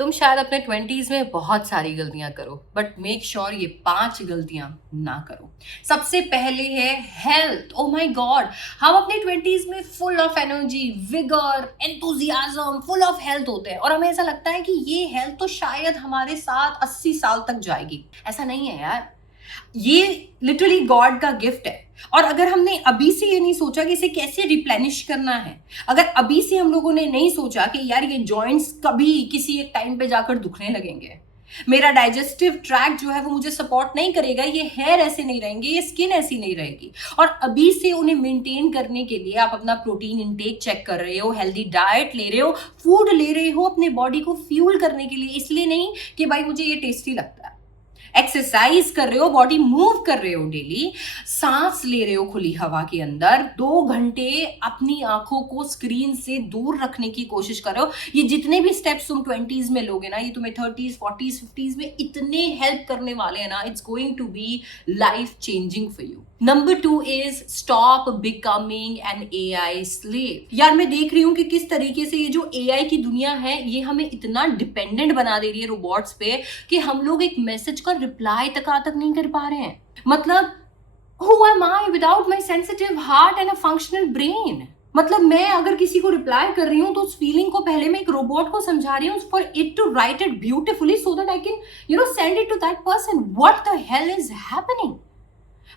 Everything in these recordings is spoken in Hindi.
तुम शायद अपने 20s में बहुत सारी गलतियां करो बट मेक श्योर ये 5 गलतियां ना करो। सबसे पहले है हेल्थ। ओ माय गॉड, हम अपने 20s में full of energy, vigour, enthusiasm, full of health होते हैं और हमें ऐसा लगता है कि ये हेल्थ तो शायद हमारे साथ 80 साल तक जाएगी। ऐसा नहीं है यार, ये लिटरली गॉड का गिफ्ट है। और अगर हमने अभी से ये नहीं सोचा कि इसे कैसे रिप्लेनिश करना है, अगर अभी से हम लोगों ने नहीं सोचा कि यार ये जॉइंट्स कभी किसी एक टाइम पे जाकर दुखने लगेंगे, मेरा डाइजेस्टिव ट्रैक जो है वो मुझे सपोर्ट नहीं करेगा, ये हेयर ऐसे नहीं रहेंगे, ये स्किन ऐसी नहीं रहेगी, और अभी से उन्हें मेंटेन करने के लिए आप अपना प्रोटीन इंटेक चेक कर रहे हो, हेल्दी डाइट ले रहे हो, फूड ले रहे हो अपने बॉडी को फ्यूल करने के लिए, इसलिए नहीं कि भाई मुझे ये टेस्टी लगता है। एक्सरसाइज कर रहे हो, बॉडी मूव कर रहे हो, डेली सांस ले रहे हो खुली हवा के अंदर, 2 घंटे अपनी आंखों को स्क्रीन से दूर रखने की कोशिश कर रहे हो। ये जितने भी स्टेप्स तुम 20s में लोगे ना, ये तुम्हें 30s 40s 50s में इतने हेल्प करने वाले हैं ना, it's going to be life changing for you. Number 2 is stop becoming an AI slave. यार मैं देख रही हूं कि किस तरीके से ये जो AI की दुनिया है ये हमें इतना डिपेंडेंट बना दे रही है रोबोट्स पे कि हम लोग एक मैसेज का रिप्लाई तक नहीं कर पा रहे हैं। मतलब who am I without my sensitive heart and a functional brain? मतलब मैं अगर किसी को रिप्लाई कर रही हूँ तो उस फीलिंग को पहले मैं एक रोबोट को समझा रही हूँ for it to write it beautifully so that I can send it to that person. What the hell is happening?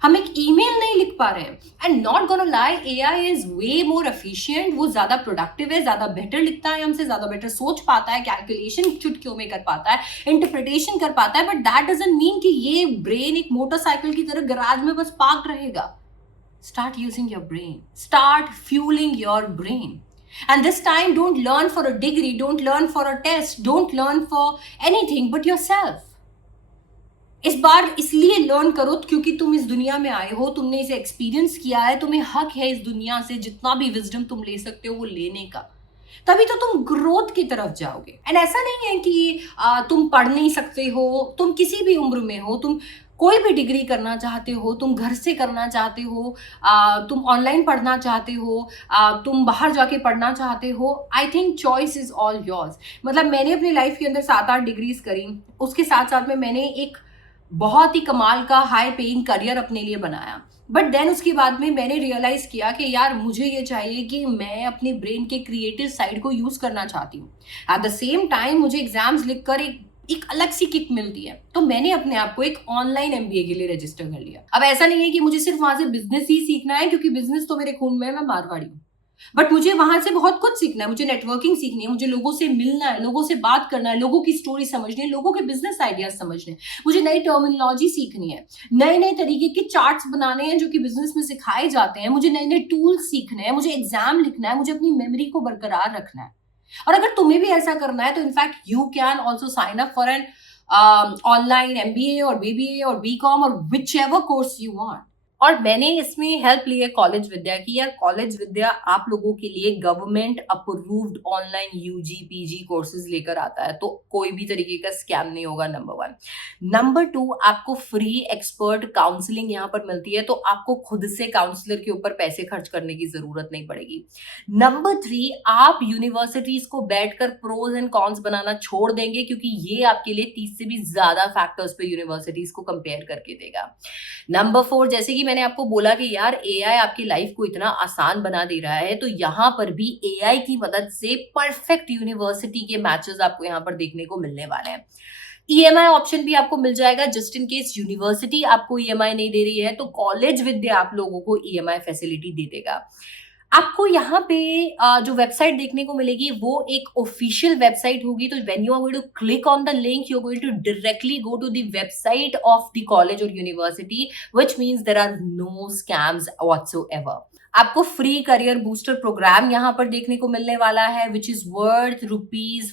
हम एक ईमेल नहीं लिख पा रहे हैं। And not gonna lie, AI is way more efficient, वो ज्यादा प्रोडक्टिव है, ज्यादा बेटर लिखता है हमसे, ज्यादा बेटर सोच पाता है, कैलकुलेशन चुटकियों में कर पाता है, इंटरप्रिटेशन कर पाता है, बट दैट डजंट मीन कि ये ब्रेन एक मोटरसाइकिल की तरह गैराज में बस पार्क रहेगा। Start using your brain, start fuelling your brain. And this time, don't learn for a degree, don't learn for a test, don't learn for anything but yourself. इस बार इसलिए लर्न करो क्योंकि तुम इस दुनिया में आए हो, तुमने इसे एक्सपीरियंस किया है, तुम्हें हक है इस दुनिया से जितना भी विजडम तुम ले सकते हो वो लेने का। तभी तो तुम ग्रोथ की तरफ जाओगे। एंड ऐसा नहीं है कि तुम पढ़ नहीं सकते हो, तुम किसी भी उम्र में हो, तुम कोई भी डिग्री करना चाहते हो, तुम घर से करना चाहते हो, तुम ऑनलाइन पढ़ना चाहते हो, तुम बाहर जाके पढ़ना चाहते हो, I think choice is all yours. मतलब मैंने अपनी लाइफ के अंदर 7-8 डिग्रीज करी, उसके साथ साथ में मैंने एक बहुत ही कमाल का हाई पेइंग करियर अपने लिए बनाया, बट देन उसके बाद में मैंने रियलाइज किया कि यार मुझे ये चाहिए कि मैं अपने ब्रेन के क्रिएटिव साइड को यूज करना चाहती हूँ। एट द सेम टाइम मुझे एग्जाम्स लिखकर एक अलग सी किक मिलती है, तो मैंने अपने आप को एक ऑनलाइन MBA के लिए रजिस्टर कर लिया। अब ऐसा नहीं है कि मुझे सिर्फ वहां से बिजनेस ही सीखना है, क्योंकि बिजनेस तो मेरे खून में है, मैं मारवाड़ी हूँ, बट मुझे वहां से बहुत कुछ सीखना है। मुझे नेटवर्किंग सीखनी है, मुझे लोगों से मिलना है, लोगों से बात करना है, लोगों की स्टोरी समझनी है, लोगों के बिजनेस आइडियाज समझने हैं, मुझे नई टर्मिनोलॉजी सीखनी है, नए नए तरीके के चार्ट्स बनाने हैं जो कि बिजनेस में सिखाए जाते हैं, मुझे नए नए टूल्स सीखने हैं, मुझे एग्जाम लिखना है, मुझे अपनी मेमोरी को बरकरार रखना है। और अगर तुम्हें भी ऐसा करना है तो in fact you can also sign up for an online MBA और BBA और BCom और whichever course you want. और मैंने इसमें हेल्प ली है कॉलेज विद्या की। यार कॉलेज विद्या आप लोगों के लिए government approved online UG PG courses लेकर आता है, तो कोई भी तरीके का स्कैम नहीं होगा, नंबर 1। नंबर 2, आपको फ्री एक्सपर्ट काउंसलिंग यहाँ पर मिलती है, तो आपको खुद से काउंसलर के ऊपर पैसे खर्च करने की जरूरत नहीं पड़ेगी। नंबर 3, आप यूनिवर्सिटीज को बैठकर प्रोज एंड कॉन्स बनाना छोड़ देंगे, क्योंकि ये आपके लिए 30 से भी ज्यादा फैक्टर्स पे यूनिवर्सिटीज को कंपेयर करके देगा। नंबर 4, जैसे कि मैंने आपको बोला कि यार AI आपकी लाइफ को इतना आसान बना दे रहा है, तो यहाँ पर भी AI की मदद से परफेक्ट यूनिवर्सिटी के मैचेस आपको यहाँ पर देखने को मिलने वाले हैं। EMI ऑप्शन भी आपको मिल जाएगा, जस्ट इन केस यूनिवर्सिटी आपको EMI नहीं दे रही है तो कॉलेज विद्या आप लोगों को EMI फैसिलिटी दे देगा। आपको यहाँ पे जो वेबसाइट देखने को मिलेगी वो एक ऑफिशियल वेबसाइट होगी, तो when you are going to click on the link you are going to directly go to the website of the college और university, which means there are no scams whatsoever. आपको फ्री करियर बूस्टर प्रोग्राम यहाँ पर देखने को मिलने वाला है, विच इज वर्थ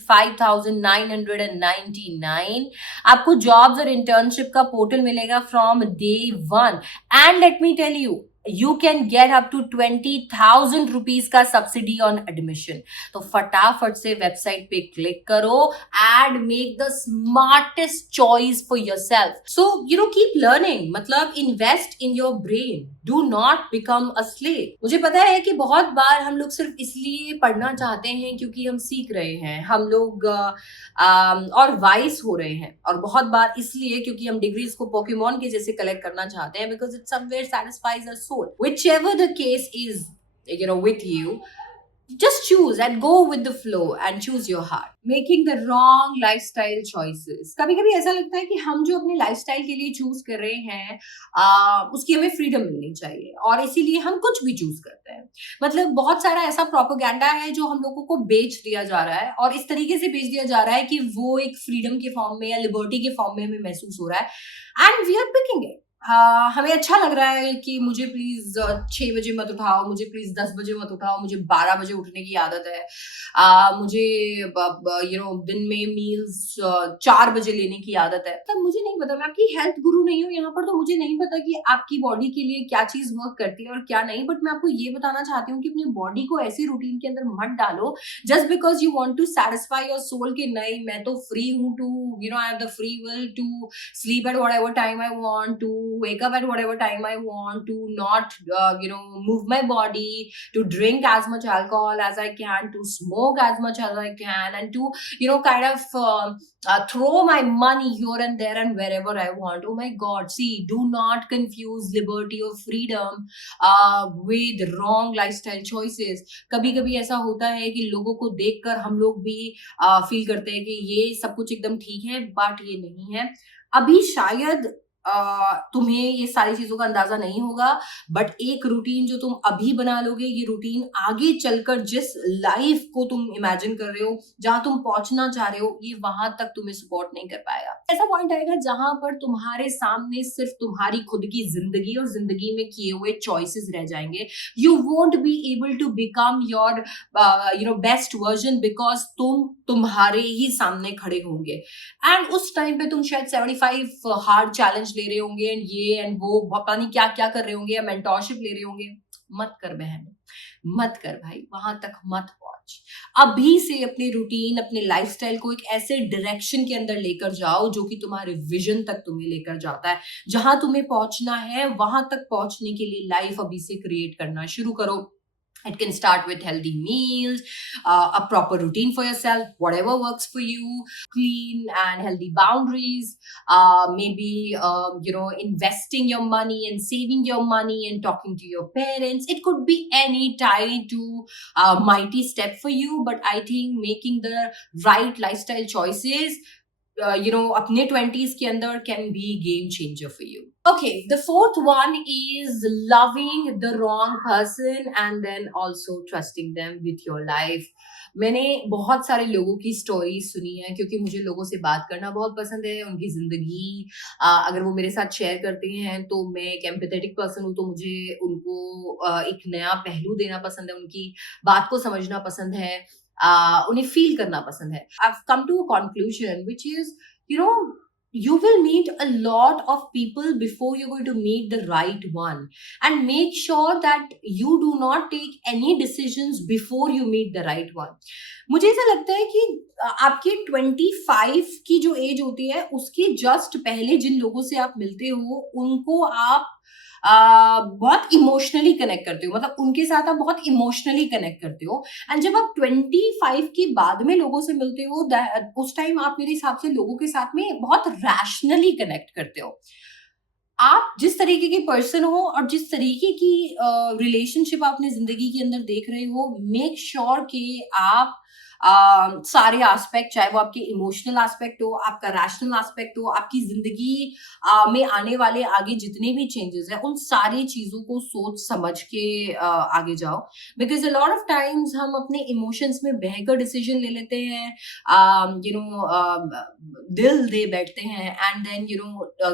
₹5,999। आपको जॉब्स और इंटर्नशिप का पोर्टल मिलेगा from day 1। And let me tell you, you can get up to 20,000 rupees का सब्सिडी ऑन एडमिशन। तो फटाफट से वेबसाइट पे क्लिक करो and make the smartest choice for yourself. So keep learning, मतलब invest in your brain, do not become a slave. मुझे पता है कि बहुत बार हम लोग सिर्फ इसलिए पढ़ना चाहते हैं क्योंकि हम सीख रहे हैं, हम लोग और वाइस हो रहे हैं, और बहुत बार इसलिए क्योंकि हम डिग्रीज को पोकेमॉन के जैसे कलेक्ट करना चाहते हैं, because it somewhere satisfies our soul. Whichever the case is, with you, just choose and go with the flow and choose your heart. Making the wrong lifestyle choices. कभी कभी ऐसा लगता है कि हम जो अपने लाइफस्टाइल के लिए चूज कर रहे हैं उसकी हमें फ्रीडम मिलनी चाहिए, और इसीलिए हम कुछ भी चूज करते हैं। मतलब बहुत सारा ऐसा प्रोपोगेंडा है जो हम लोगों को बेच दिया जा रहा है, और इस तरीके से बेच दिया जा रहा है कि वो एक फ्रीडम के फॉर्म में या लिबर्टी के फॉर्म में हमें महसूस हो रहा है, and we are picking it. हमें अच्छा लग रहा है कि मुझे प्लीज 6 बजे मत उठाओ, मुझे प्लीज 10 बजे मत उठाओ, मुझे 12 बजे उठने की आदत है, मुझे दिन में मील्स 4 बजे लेने की आदत है। तब मुझे नहीं पता, मैं आपकी हेल्थ गुरु नहीं हूँ यहाँ पर, तो मुझे नहीं पता कि आपकी बॉडी के लिए क्या चीज वर्क करती है और क्या नहीं, बट मैं आपको ये बताना चाहती हूँ कि अपनी बॉडी को ऐसे रूटीन के अंदर मत डालो just because you want to satisfy your soul के नहीं मैं तो फ्री हूँ to I have the free will to sleep at whatever time I want, to wake up at whatever time I want, to not, move my body, to drink as much alcohol as I can, to smoke as much as I can, and to, kind of throw my money here and there and wherever I want. Oh my God, see, do not confuse liberty or freedom with wrong lifestyle choices. कभी कभी ऐसा होता है कि लोगों को देखकर हम लोग भी फील करते हैं कि ये सब कुछ एकदम ठीक है, बट ये नहीं है। अभी शायद तुम्हें ये सारी चीजों का अंदाजा नहीं होगा, बट एक रूटीन जो तुम अभी बना लोगे, ये रूटीन आगे चलकर जिस लाइफ को तुम इमेजिन कर रहे हो, जहां तुम पहुंचना चाह रहे हो, ये वहां तक तुम्हें सपोर्ट नहीं कर पाएगा। ऐसा पॉइंट आएगा जहां पर तुम्हारे सामने सिर्फ तुम्हारी खुद की जिंदगी और जिंदगी में किए हुए चॉइसेस रह जाएंगे। You won't be able to become your best version, because तुम्हारे ही सामने खड़े होंगे, एंड उस टाइम पे तुम शायद 75 हार्ड चैलेंज ले रहे होंगे, एंड ये एंड वो पता नहीं क्या क्या कर रहे होंगे, या मेंटोरशिप ले रहे होंगे। मत कर बहन, मत कर भाई, वहां तक मत पहुंच। अभी से अपनी रूटीन, अपने लाइफस्टाइल को एक ऐसे डायरेक्शन के अंदर लेकर जाओ जो कि तुम्हारे विजन तक तुम्हें लेकर जाता है। जहां तुम्हें पहुंचना है वहां तक पहुंचने के लिए लाइफ अभी से क्रिएट करना शुरू करो। It can start with healthy meals, a proper routine for yourself, whatever works for you, clean and healthy boundaries, maybe, investing your money and saving your money and talking to your parents. It could be any tiny to mighty step for you, but I think making the right lifestyle choices अपने 20s के अंदर can be game changer for you. Okay, the fourth one is loving the wrong person and then also trusting them with your life. मैंने बहुत सारे लोगों की स्टोरी सुनी है, क्योंकि मुझे लोगों से बात करना बहुत पसंद है, उनकी जिंदगी अगर वो मेरे साथ शेयर करते हैं तो मैं एक एम्पैथेटिक पर्सन हूँ, तो मुझे उनको एक नया पहलू देना पसंद है, उनकी बात को समझना पसंद है, उन्हें फील करना पसंद है। I've come to a conclusion which is, you will meet a lot of people before you're going to meet the right one, and make sure that you do not take any decisions before you meet the right one. मुझे ऐसा लगता है कि आपकी 25 की जो एज होती है उसके जस्ट पहले जिन लोगों से आप मिलते हो उनको आप बहुत इमोशनली कनेक्ट करते हो, मतलब उनके साथ आप बहुत इमोशनली कनेक्ट करते हो, एंड जब आप 25 के बाद में लोगों से मिलते हो उस टाइम आप मेरे हिसाब से लोगों के साथ में बहुत रैशनली कनेक्ट करते हो। आप जिस तरीके के पर्सन हो और जिस तरीके की रिलेशनशिप आप अपनी जिंदगी के अंदर देख रहे हो, मेक श्योर कि आप सारे एस्पेक्ट, चाहे वो आपके इमोशनल एस्पेक्ट हो, आपका रैशनल एस्पेक्ट हो, आपकी जिंदगी में आने वाले आगे जितने भी चेंजेस हैं, उन सारी चीजों को सोच समझ के आगे जाओ। Because a lot of times हम अपने इमोशंस में बहकर डिसीजन ले लेते हैं, दिल दे बैठते हैं, एंड देन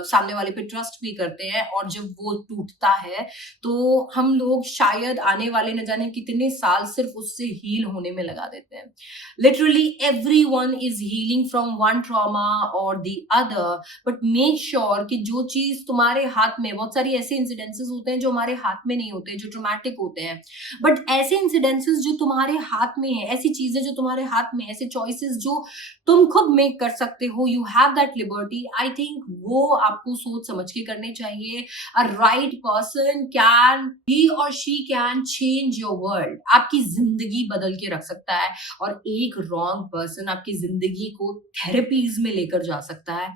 सामने वाले पे ट्रस्ट भी करते हैं, और जब वो टूटता है तो हम लोग शायद आने वाले न जाने कितने साल सिर्फ उससे हील होने में लगा देते हैं। Literally everyone is healing from one trauma or the other, but make sure कि जो चीज तुम्हारे हाथ में, बहुत सारी ऐसे इंसिडेंसेस होते हैं जो हमारे हाथ में नहीं होते, जो ट्रॉमेटिक होते हैं, बट ऐसे इंसिडेंसेस जो तुम्हारे हाथ में है, ऐसी चीजें जो तुम्हारे हाथ में, ऐसे चॉइसेस जो तुम खुद मेक कर सकते हो, you have that liberty, I think वो आपको सोच समझ के करने चाहिए. अ राइट पर्सन कैन, ही और she can change your world, आपकी जिंदगी बदल के रख सकता है, और एक रॉन्ग पर्सन आपकी जिंदगी को थेरेपीज में लेकर जा सकता है.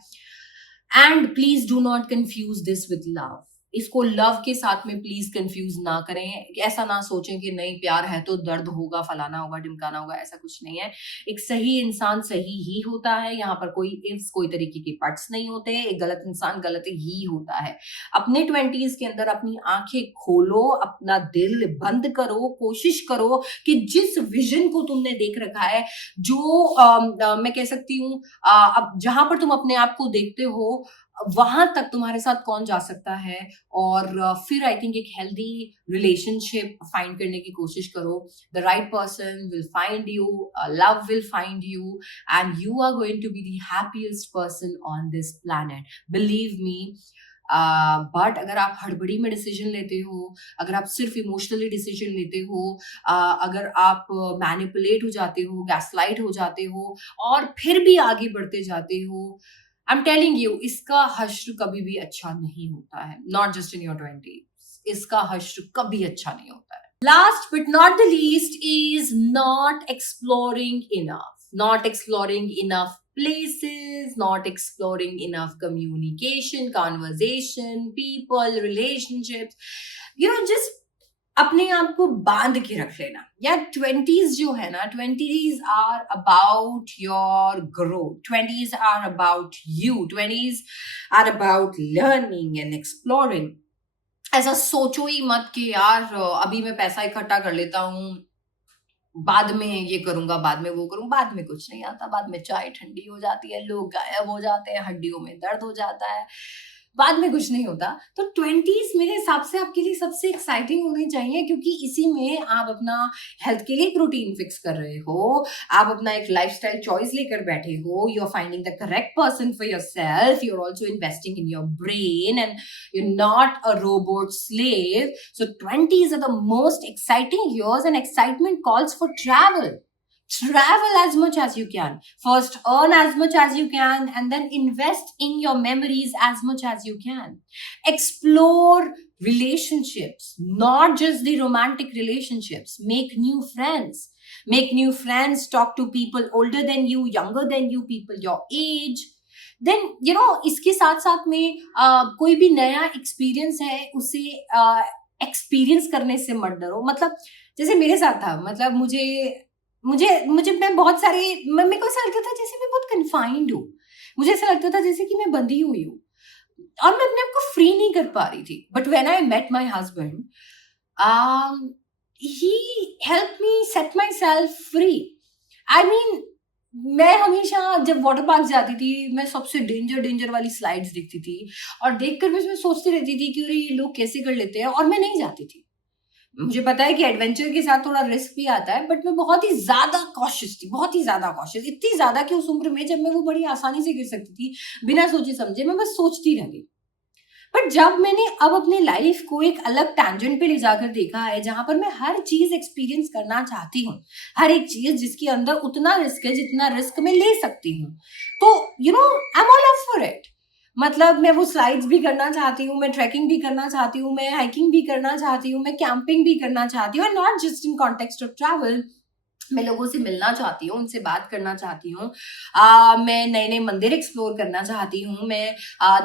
And please do not confuse this with love. इसको लव के साथ में प्लीज कंफ्यूज ना करें. ऐसा ना सोचें कि नहीं प्यार है तो दर्द होगा, फलाना होगा, ढिमकाना होगा. ऐसा कुछ नहीं है. एक सही इंसान सही ही होता है. यहाँ पर कोई इफ्स, कोई तरीके के बट्स नहीं होते. एक गलत इंसान गलत ही होता है. अपने 20s के अंदर अपनी आंखें खोलो, अपना दिल बंद करो, कोशिश करो कि जिस विजन को तुमने देख रखा है, जो मैं कह सकती हूँ, अब जहां पर तुम अपने आप को देखते हो वहां तक तुम्हारे साथ कौन जा सकता है, और फिर आई थिंक एक हेल्दी रिलेशनशिप फाइंड करने की कोशिश करो. The right person will find you, love will find you, and you are going to be the happiest person on this planet, believe me. But अगर आप हड़बड़ी में डिसीजन लेते हो, अगर आप सिर्फ इमोशनली डिसीजन लेते हो, अगर आप मैनिपुलेट हो जाते हो, गैसलाइट हो जाते हो, और फिर भी आगे बढ़ते जाते हो, आई एम टेलिंग यू, इसका हश्र कभी भी अच्छा नहीं होता है. Not just in your 20s, इसका हश्र कभी अच्छा नहीं होता है. Last but not the least is not exploring enough. Not exploring enough places, not exploring enough communication, conversation, people, relationships. Just अपने आप को बांध के रख लेना. यार 20s जो है ना, 20s are about your growth, 20s are about you, 20s are about learning and exploring. ऐसा सोचो ही मत कि यार अभी मैं पैसा इकट्ठा कर लेता हूँ, बाद में ये करूंगा, बाद में वो करूंगा. बाद में कुछ नहीं आता. बाद में चाय ठंडी हो जाती है, लोग गायब हो जाते हैं, हड्डियों में दर्द हो जाता है. बाद में कुछ नहीं होता. तो 20s मेरे हिसाब से आपके लिए सबसे एक्साइटिंग होने चाहिए, क्योंकि इसी में आप अपना हेल्थ के लिए एक रूटीन फिक्स कर रहे हो, आप अपना एक लाइफस्टाइल चॉइस लेकर बैठे हो, you are finding the correct person for yourself, you are also investing in your brain, and you are not a robot slave. So 20s are the most exciting years, and excitement calls for travel. Travel as much as you can. First, earn as much as you can, and then invest in your memories as much as you can. Explore relationships, not just the romantic relationships. Make new friends. Make new friends. Talk to people older than you, younger than you, people your age. Then, इसके साथ साथ में कोई भी नया एक्सपीरियंस है, उसे एक्सपीरियंस करने से मत डरो. मतलब जैसे मेरे साथ था, मतलब मुझे मैं बहुत सारे, मेरे को ऐसा लगता था जैसे मैं बहुत कन्फाइंड हूँ. मुझे ऐसा लगता था जैसे कि मैं बंधी हुई हूँ, और मैं अपने आप को फ्री नहीं कर पा रही थी. But when I met my husband, he help me set myself free. I mean, मैं हमेशा जब वाटर पार्क जाती थी, मैं सबसे डेंजर वाली स्लाइड्स देखती थी, और देखकर मैं सोचती रहती थी कि अरे ये लोग कैसे कर लेते हैं, और मैं नहीं जाती थी. मुझे पता है कि एडवेंचर के साथ थोड़ा रिस्क भी आता है, बट मैं बहुत ही ज्यादा कॉशियस थी, बहुत ही ज्यादा कॉशियस. इतनी ज्यादा कि उस उम्र में जब मैं वो बड़ी आसानी से गिर सकती थी बिना सोचे समझे, मैं बस सोचती रह गई. बट जब मैंने अब अपने लाइफ को एक अलग टैंजेंट पे ले जाकर देखा है, जहां पर मैं हर चीज एक्सपीरियंस करना चाहती हूँ, हर एक चीज जिसके अंदर उतना रिस्क है जितना रिस्क मैं ले सकती हूँ, तो I am all up for it. मतलब मैं वो स्लाइड्स भी करना चाहती हूँ, मैं ट्रैकिंग भी करना चाहती हूँ, मैं हाइकिंग भी करना चाहती हूँ, मैं कैंपिंग भी करना चाहती हूँ, and not just in context of travel. मैं लोगों से मिलना चाहती हूँ, उनसे बात करना चाहती हूँ, मैं नए नए मंदिर एक्सप्लोर करना चाहती हूँ, मैं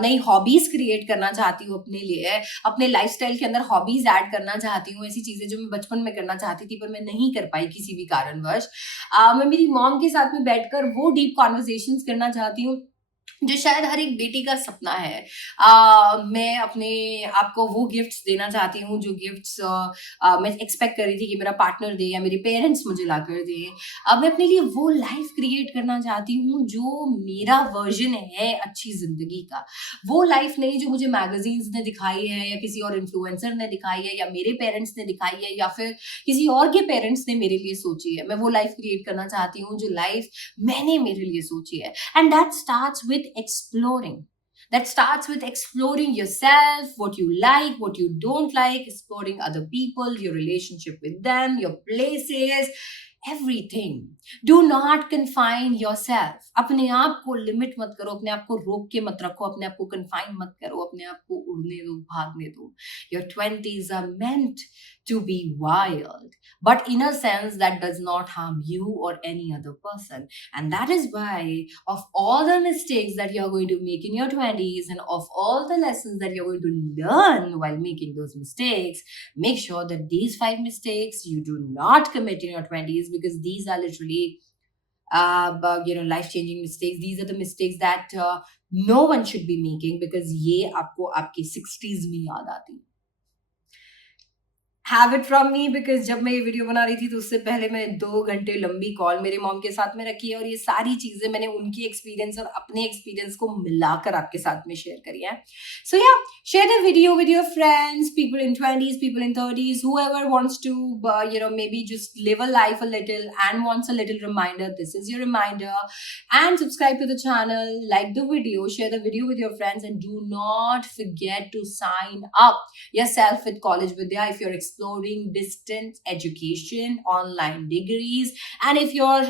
नई हॉबीज क्रिएट करना चाहती हूँ अपने लिए, अपने लाइफस्टाइल के अंदर हॉबीज ऐड करना चाहती हूँ. ऐसी चीजें जो मैं बचपन में करना चाहती थी पर मैं नहीं कर पाई किसी भी कारणवश. मैं मेरी मॉम के साथ में बैठकर वो डीप कॉन्वर्सेशंस करना चाहती हूँ जो शायद हर एक बेटी का सपना है। मैं अपने आप को वो गिफ्ट्स देना चाहती हूँ जो गिफ्ट्स मैं एक्सपेक्ट कर रही थी कि मेरा पार्टनर दे या मेरे पेरेंट्स मुझे लाकर दें। मैं अपने लिए वो लाइफ क्रिएट करना चाहती हूँ जो मेरा वर्जन है अच्छी ज़िंदगी का। वो लाइफ नहीं जो मुझे मैगज़ीन्स ने दिखाई है या किसी और इन्फ्लुएंसर ने दिखाई है या मेरे पेरेंट्स ने दिखाई है या फिर किसी और के पेरेंट्स ने मेरे लिए सोची है। मैं वो लाइफ क्रिएट करना चाहती हूँ जो लाइफ मैंने मेरे लिए सोची है। And that starts with exploring. That starts with exploring yourself, what you like, what you don't like, exploring other people, your relationship with them, your places, everything. Do not confine yourself. अपने आप को लिमिट मत करो, अपने आप को रोक के मत रखो, अपने आप को confine मत करो, अपने आप को उड़ने दो, भागने दो. Your 20s are meant to be wild, but in a sense that does not harm you or any other person. And that is why, of all the mistakes that you're going to make in your 20s and of all the lessons that you're going to learn while making those mistakes, make sure that these 5 mistakes you do not commit in your 20s, because these are literally life changing mistakes. These are the mistakes that no one should be making, because ये आपको आपके 60s में याद आती है. Have it from me, because जब मैं ये वीडियो बना रही थी तो उससे पहले मैंने 2 घंटे लंबी कॉल मेरे मॉम के साथ में रखी है और ये सारी चीजें मैंने उनकी एक्सपीरियंस और अपने एक्सपीरियंस को मिलाकर आपके साथ में शेयर करी है. सो या, share the video with your friends, people in 20s, people in 30s, whoever wants to maybe just live a life a little and wants a little reminder. This is your reminder. And subscribe to the channel, like the video, share the video with your friends, and do not forget to sign up yourself with College Vidya if you're exploring distance education, online degrees, and if you're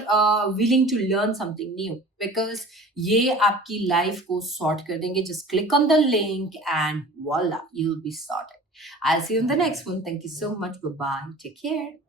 willing to learn something new, because ये आपकी life को sort कर देंगे. Just click on the link and voila, you'll be sorted. I'll see you in the next one. Thank you so much. Bye bye. Take care.